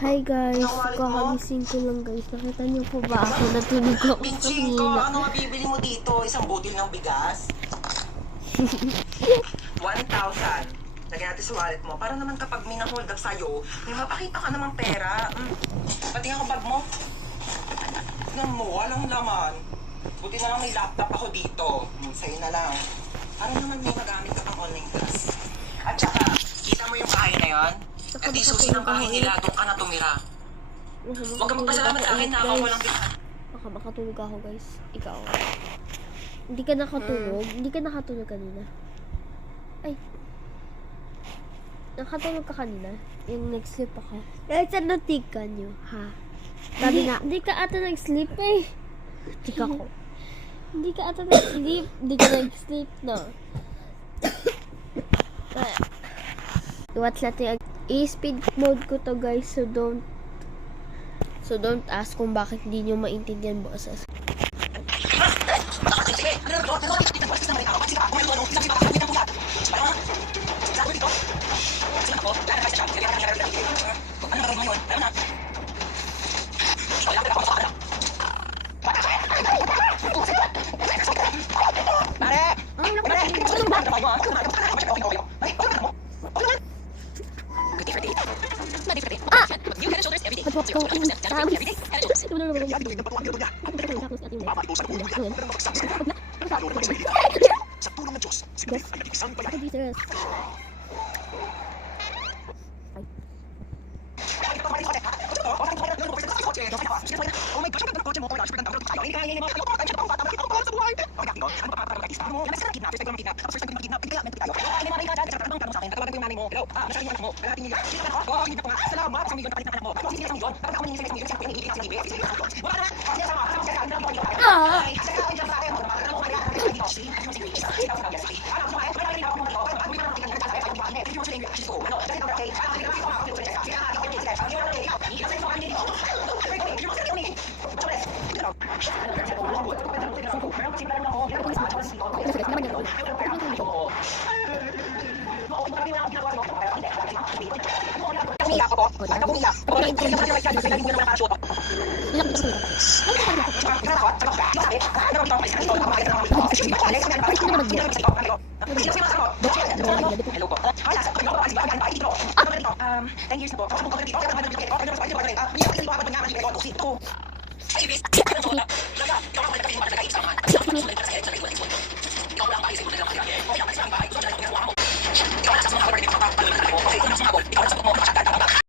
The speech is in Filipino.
Hi guys, Ang wallet mo? kakagising ko lang guys. Nakita niyo po ba ako natulog ako Pinching ko, kanina? ano mabibili mo dito? Isang butil ng bigas? 1,000. Lagyan natin sa wallet mo. Para naman kapag may na-hold up sa'yo, may mapakita ka namang pera. Pati nga bag mo. Tignan mo, walang laman. Buti na lang may laptop ako dito. Sa'yo na lang. Para naman may magamit ka pang online class. At saka, kita mo yung bahay na yon? At di susi ng bahay nila, doon ka na tumira. Huwag ka magpasalamat sa akin na ako walang kita. Baka makatulog ako guys. Ikaw. Hindi ka nakatulog? Hindi ka nakatulog kanina? Ay. Nakatulog ka kanina? Yung nag-sleep ako. Guys, ano tika nyo? Ha? Sabi nga, hindi ka ata nag-sleep eh. Tika ko. Hindi ka ata nag-sleep. Hindi ka nag-sleep, no? Watch natin. I-speed mode ko to guys, so don't ask kung bakit hindi nyo maintindihan boses. Sa tulong ng Diyos, ay isang pala.